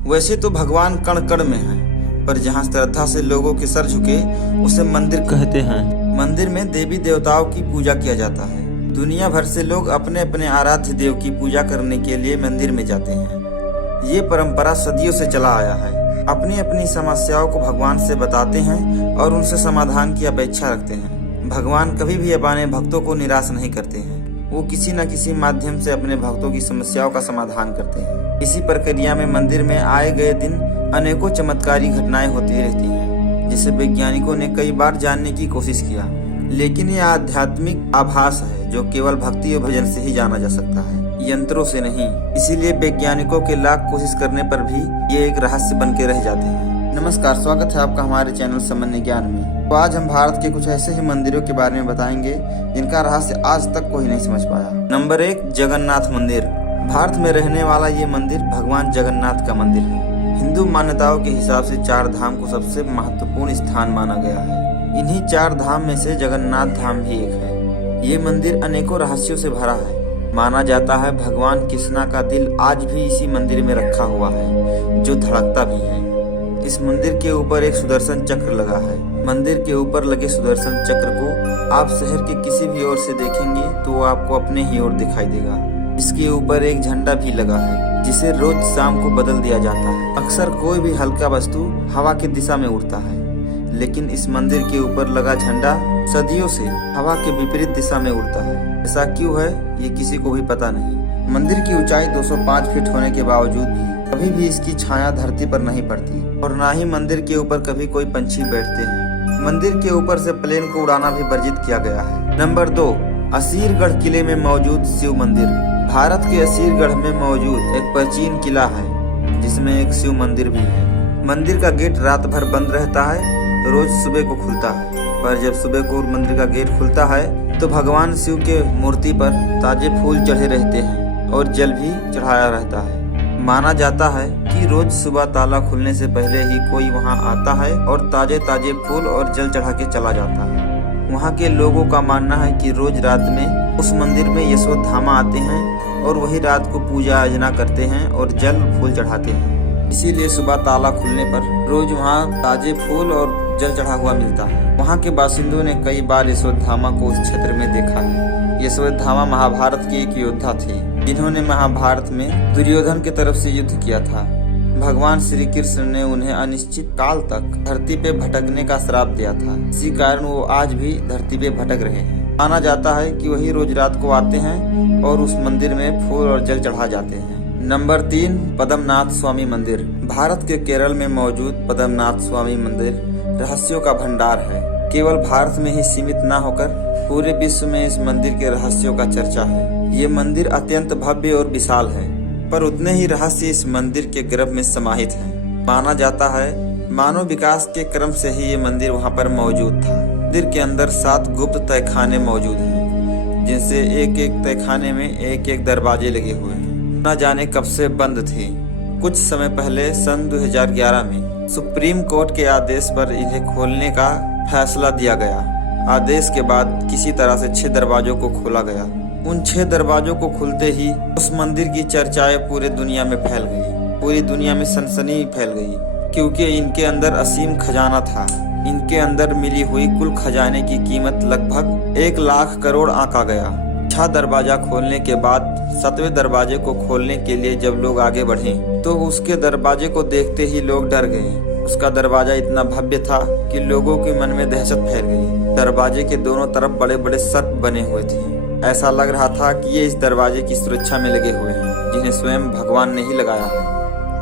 वैसे तो भगवान कण कण में है, पर जहाँ श्रद्धा से लोगों के सर झुके उसे मंदिर कहते हैं। मंदिर में देवी देवताओं की पूजा किया जाता है। दुनिया भर से लोग अपने अपने आराध्य देव की पूजा करने के लिए मंदिर में जाते हैं। ये परंपरा सदियों से चला आया है। अपनी अपनी समस्याओं को भगवान से बताते हैं और उनसे समाधान की अपेक्षा रखते हैं। भगवान कभी भी अपने भक्तों को निराश नहीं करते हैं। वो किसी न किसी माध्यम से अपने भक्तों की समस्याओं का समाधान करते हैं। इसी प्रक्रिया में मंदिर में आए गए दिन अनेकों चमत्कारी घटनाएं होती रहती हैं, जिसे वैज्ञानिकों ने कई बार जानने की कोशिश किया, लेकिन यह आध्यात्मिक आभास है जो केवल भक्ति और भजन से ही जाना जा सकता है, यंत्रों से नहीं। इसीलिए वैज्ञानिकों के लाख कोशिश करने पर भी ये एक रहस्य बन के रह जाते हैं। नमस्कार, स्वागत है आपका हमारे चैनल सामान्य ज्ञान में। तो आज हम भारत के कुछ ऐसे ही मंदिरों के बारे में बताएंगे जिनका रहस्य आज तक कोई नहीं समझ पाया। नंबर 1, जगन्नाथ मंदिर। भारत में रहने वाला ये मंदिर भगवान जगन्नाथ का मंदिर है। हिंदू मान्यताओं के हिसाब से 4 धाम को सबसे महत्वपूर्ण स्थान माना गया है। इन्हीं 4 धाम में से जगन्नाथ धाम भी एक है। ये मंदिर अनेकों रहस्यों से भरा है। माना जाता है भगवान कृष्णा का दिल आज भी इसी मंदिर में रखा हुआ है, जो धड़कता भी है। इस मंदिर के ऊपर एक सुदर्शन चक्र लगा है। मंदिर के ऊपर लगे सुदर्शन चक्र को आप शहर के किसी भी ओर से देखेंगे तो वो आपको अपने ही ओर दिखाई देगा। इसके ऊपर एक झंडा भी लगा है, जिसे रोज शाम को बदल दिया जाता है। अक्सर कोई भी हल्का वस्तु हवा की दिशा में उड़ता है, लेकिन इस मंदिर के ऊपर लगा झंडा सदियों से हवा के विपरीत दिशा में उड़ता है। ऐसा क्यों है ये किसी को भी पता नहीं। मंदिर की ऊंचाई 205 फीट होने के बावजूद भी कभी भी इसकी छाया धरती पर नहीं पड़ती, और न ही मंदिर के ऊपर कभी कोई पंछी बैठते हैं। मंदिर के ऊपर से प्लेन को उड़ाना भी वर्जित किया गया है। नंबर 2, असीरगढ़ किले में मौजूद शिव मंदिर। भारत के असीरगढ़ में मौजूद एक प्राचीन किला है, जिसमें एक शिव मंदिर भी है। मंदिर का गेट रात भर बंद रहता है, रोज सुबह को खुलता है। पर जब सुबह को मंदिर का गेट खुलता है तो भगवान शिव के मूर्ति पर ताजे फूल चढ़े रहते हैं और जल भी चढ़ाया रहता है। माना जाता है कि रोज सुबह ताला खुलने से पहले ही कोई वहां आता है और ताजे ताजे फूल और जल चढ़ा के चला जाता है। वहां के लोगों का मानना है कि रोज रात में उस मंदिर में यशोधामा आते हैं और वही रात को पूजा अर्चना करते हैं और जल फूल चढ़ाते हैं। इसीलिए सुबह ताला खुलने पर रोज वहाँ ताजे फूल और जल चढ़ा हुआ मिलता है। वहाँ के बासिंदों ने कई बार यशोधामा को उस क्षेत्र में देखा है। यशोधामा महाभारत के एक योद्धा थे, जिन्होंने महाभारत में दुर्योधन की तरफ से युद्ध किया था। भगवान श्री कृष्ण ने उन्हें अनिश्चित काल तक धरती पे भटकने का श्राप दिया था। इसी कारण वो आज भी धरती पे भटक रहे हैं। माना जाता है कि वही रोज रात को आते हैं और उस मंदिर में फूल और जल चढ़ा जाते हैं। नंबर 3, पद्मनाथ स्वामी मंदिर। भारत के केरल में मौजूद पद्मनाथ स्वामी मंदिर रहस्यों का भंडार है। केवल भारत में ही सीमित न होकर पूरे विश्व में इस मंदिर के रहस्यों का चर्चा है। ये मंदिर अत्यंत भव्य और विशाल है, पर उतने ही रहस्य इस मंदिर के गर्भ में समाहित हैं। माना जाता है मानव विकास के क्रम से ही ये मंदिर वहाँ पर मौजूद था। मंदिर के अंदर 7 गुप्त तहखाने मौजूद हैं, जिनसे एक एक तहखाने में एक एक दरवाजे लगे हुए हैं। न जाने कब से बंद थे। कुछ समय पहले सन 2011 में सुप्रीम कोर्ट के आदेश पर इन्हें खोलने का फैसला दिया गया। आदेश के बाद किसी तरह से 6 दरवाजों को खोला गया। उन 6 दरवाजों को खुलते ही उस मंदिर की चर्चाएं पूरे दुनिया में फैल गई। पूरी दुनिया में सनसनी फैल गई, क्योंकि इनके अंदर असीम खजाना था। इनके अंदर मिली हुई कुल खजाने की कीमत लगभग 1 लाख करोड़ आंका गया। 6 दरवाजा खोलने के बाद 7वें दरवाजे को खोलने के लिए जब लोग आगे बढ़े तो उसके दरवाजे को देखते ही लोग डर गए। उसका दरवाजा इतना भव्य था कि लोगों के मन में दहशत फैल गई। दरवाजे के दोनों तरफ बड़े बड़े सर्प बने हुए थे। ऐसा लग रहा था कि ये इस दरवाजे की सुरक्षा में लगे हुए हैं, जिन्हें स्वयं भगवान ने ही लगाया है।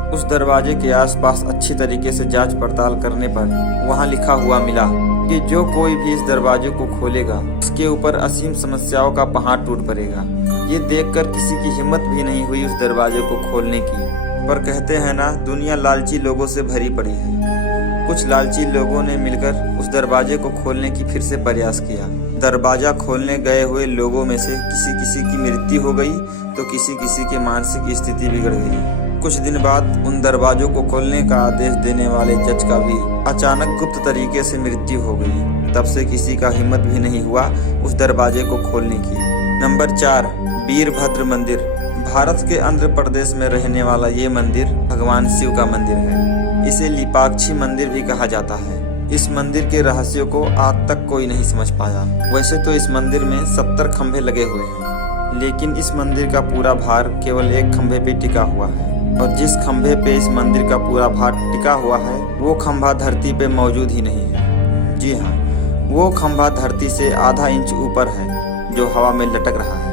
उस दरवाजे के आसपास अच्छी तरीके से जांच पड़ताल करने पर वहाँ लिखा हुआ मिला कि जो कोई भी इस दरवाजे को खोलेगा उसके ऊपर असीम समस्याओं का पहाड़ टूट पड़ेगा। ये देखकर किसी की हिम्मत भी नहीं हुई उस दरवाजे को खोलने की। पर कहते हैं ना, दुनिया लालची लोगों से भरी पड़ी है। कुछ लालची लोगों ने मिलकर उस दरवाजे को खोलने की फिर से प्रयास किया। दरवाजा खोलने गए हुए लोगों में से किसी किसी की मृत्यु हो गई तो किसी किसी की मानसिक स्थिति बिगड़ गई। कुछ दिन बाद उन दरवाजों को खोलने का आदेश देने वाले जज का भी अचानक गुप्त तरीके से मृत्यु हो गई। तब से किसी का हिम्मत भी नहीं हुआ उस दरवाजे को खोलने की। नंबर 4, वीरभद्र मंदिर। भारत के आंध्र प्रदेश में रहने वाला ये मंदिर भगवान शिव का मंदिर है। इसे लिपाक्षी मंदिर भी कहा जाता है। इस मंदिर के रहस्यों को आज तक कोई नहीं समझ पाया। वैसे तो इस मंदिर में 70 खंभे लगे हुए हैं, लेकिन इस मंदिर का पूरा भार केवल एक खंभे पे टिका हुआ है, और जिस खंभे पे इस मंदिर का पूरा भार टिका हुआ है वो खंभा धरती पे मौजूद ही नहीं है। जी हाँ, वो खंभा धरती से आधा इंच ऊपर है जो हवा में लटक रहा है।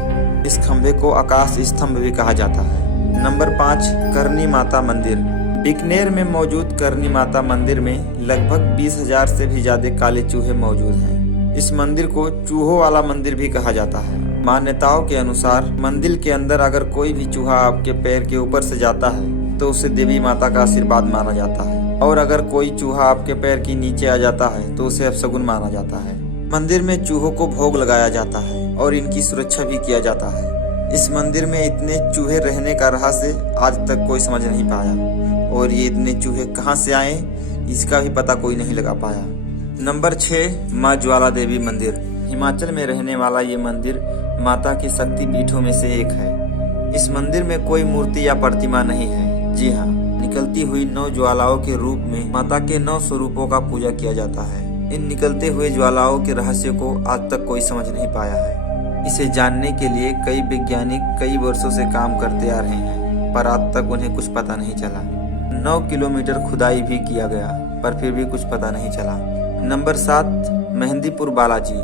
इस खंभे को आकाश स्तंभ भी कहा जाता है। नंबर 5, करनी माता मंदिर। बीकानेर में मौजूद करनी माता मंदिर में लगभग 20,000 से भी ज्यादा काले चूहे मौजूद हैं। इस मंदिर को चूहों वाला मंदिर भी कहा जाता है। मान्यताओं के अनुसार मंदिर के अंदर अगर कोई भी चूहा आपके पैर के ऊपर से जाता है तो उसे देवी माता का आशीर्वाद माना जाता है, और अगर कोई चूहा आपके पैर के नीचे आ जाता है तो उसे अपशगुन माना जाता है। मंदिर में चूहों को भोग लगाया जाता है और इनकी सुरक्षा भी किया जाता है। इस मंदिर में इतने चूहे रहने का रहस्य आज तक कोई समझ नहीं पाया, और ये इतने चूहे कहाँ से आए इसका भी पता कोई नहीं लगा पाया। नंबर 6, माँ ज्वाला देवी मंदिर। हिमाचल में रहने वाला ये मंदिर माता की शक्ति पीठों में से एक है। इस मंदिर में कोई मूर्ति या प्रतिमा नहीं है। जी हाँ, निकलती हुई 9 ज्वालाओं के रूप में माता के 9 स्वरूपों का पूजा किया जाता है। इन निकलते हुए ज्वालाओं के रहस्य को आज तक कोई समझ नहीं पाया है। इसे जानने के लिए कई वैज्ञानिक कई वर्षों से काम करते आ रहे हैं, पर आज तक उन्हें कुछ पता नहीं चला। 9 किलोमीटर खुदाई भी किया गया, पर फिर भी कुछ पता नहीं चला। नंबर 7, मेहंदीपुर बालाजी।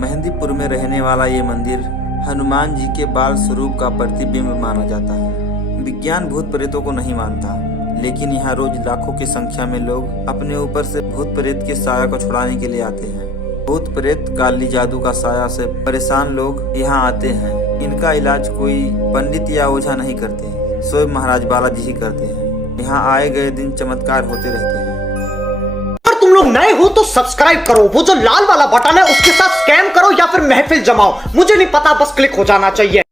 मेहंदीपुर में रहने वाला ये मंदिर हनुमान जी के बाल स्वरूप का प्रतिबिंब माना जाता है। विज्ञान भूत प्रेतों को नहीं मानता, लेकिन यहाँ रोज लाखों की संख्या में लोग अपने ऊपर से भूत प्रेत के साया को छुड़ाने के लिए आते हैं। भूत प्रेत काली जादू का साया से परेशान लोग यहाँ आते हैं। इनका इलाज कोई पंडित या ओझा नहीं करते, स्वयं महाराज बालाजी ही करते हैं। यहाँ आए गए दिन चमत्कार होते रहते हैं। अगर तुम लोग नए हो तो सब्सक्राइब करो, वो जो लाल वाला बटन है उसके साथ स्कैम करो या फिर महफिल जमाओ, मुझे नहीं पता, बस क्लिक हो जाना चाहिए।